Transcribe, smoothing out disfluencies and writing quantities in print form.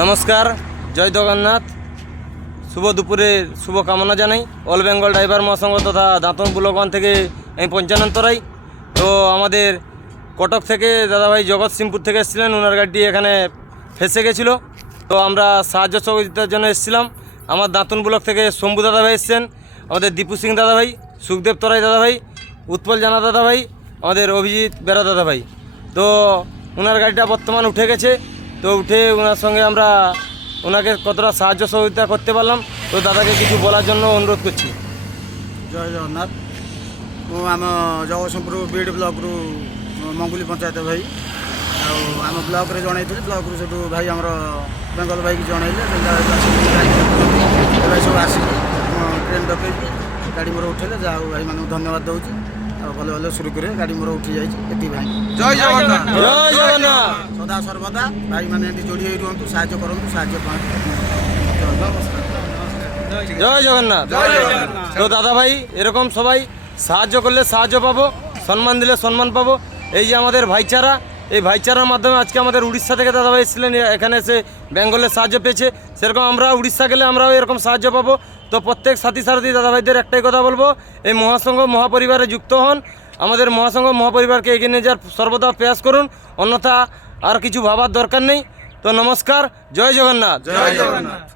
নমস্কার, জয় জগন্নাথ। শুভ দুপুরের শুভ কামনা জানাই। অল বেঙ্গল ড্রাইভার মহাসংঘ তথা দাঁতন ব্লক থেকে আমি পঞ্চানন্ত রায়। তো আমাদের কটক থেকে দাদাভাই জগৎ সিংপুর থেকে এসেছিলেন, ওনার গাড়িটি এখানে ফেসে গেছিলো। তো আমরা সাহায্য সহযোগিতার জন্য এসেছিলাম। আমার দাঁতন ব্লক থেকে শম্ভু দাদাভাই এসছেন, আমাদের দীপু সিং দাদাভাই, সুখদেব তরাই দাদাভাই, উৎপল জানা দাদাভাই, আমাদের অভিজিৎ বেরা দাদাভাই। তো ওনার গাড়িটা বর্তমান উঠে গেছে। তো উঠে ওনার সঙ্গে আমরা ওনাকে কতটা সাহায্য সহযোগিতা করতে পারলাম। তো দাদাকে কিছু বলার জন্য অনুরোধ করছি। ଜୟ ଜଗନ୍ନାଥ। ମୁଁ ଆମ ଜଗତସିଂହପୁର ବିଡ୍ ବ୍ଲକରୁ ମଙ୍ଗୁଲି ପଞ୍ଚାୟତ ଭାଇ, ଆଉ ଆମ ବ୍ଲକରେ ଜଣାଇଥିଲି। ବ୍ଲକରୁ ସେଠୁ ଭାଇ ଆମର ବେଙ୍ଗଲ ଭାଇକି ଜଣାଇଲେ, ଭାଇ ସବୁ ଆସିକି ଟ୍ରେନ୍ ଡକେଇକି ଗାଡ଼ି ମୋର ଉଠେଇଲେ। ଯାହା ହଉ ଭାଇମାନଙ୍କୁ ଧନ୍ୟବାଦ ଦେଉଛି। ଆଉ ଭଲ ଭଲ ସୁରୁଖୁରୁରେ ଗାଡ଼ି ମୋର ଉଠି ଯାଇଛି। ଏତିକି ଭାଇ। ଜୟ ଜଗନ୍ନାଥ। ଜୟ ଜଗନ୍ନାଥ। ସଦା ସର୍ବଦା ଭାଇମାନେ ଏମିତି ଯୋଡ଼ି ହୋଇ ରୁହନ୍ତୁ, ସାହାଯ୍ୟ କରନ୍ତୁ, ସାହାଯ୍ୟ ପାଆନ୍ତୁ। জয় জগন্নাথ। তো দাদা ভাই, এরকম সবাই সাহায্য করলে সাহায্য পাবো, সম্মান দিলে সম্মান পাবো। এই যে আমাদের ভাইচারা, এই ভাইচারার মাধ্যমে আজকে আমাদের উড়িষ্যা থেকে দাদা ভাই এসেছিলেন, এখানে এসে বেঙ্গলের সাহায্য পেয়েছে। সেরকম আমরা উড়িষ্যা গেলে আমরাও এরকম সাহায্য পাবো। তো প্রত্যেক সাথী সারথী দাদা ভাইদের একটাই কথা বলবো, এই মহাসংঘ মহাপরিবারে যুক্ত হন। আমাদের মহাসংঘ মহাপরিবারকে এগিয়ে নিয়ে যাওয়ার সর্বদা প্রয়াস করুন, অন্যথা আর কিছু ভাবার দরকার নেই। তো নমস্কার, জয় জগন্নাথ। জয় জগন্নাথ।